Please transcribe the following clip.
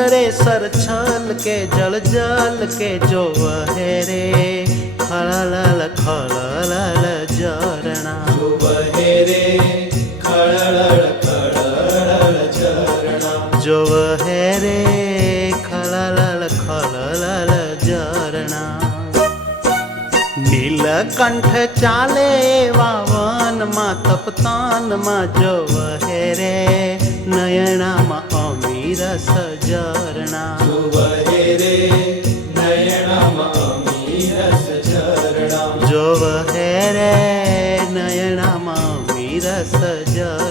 करे सर छल के जल जल के जो वहे रे खळल खळल झरणा जो वहे रे खळल खळल झरणा जो वहे रे खळल खळल झरणा नीलकंठ चाले वावन मा तपतान मा जो वहे रे नयना मा अमीरस झरणा जो वहे रे नयना मा अमीरस झरणा जो वहे रे नयना मा अमीरस झरणा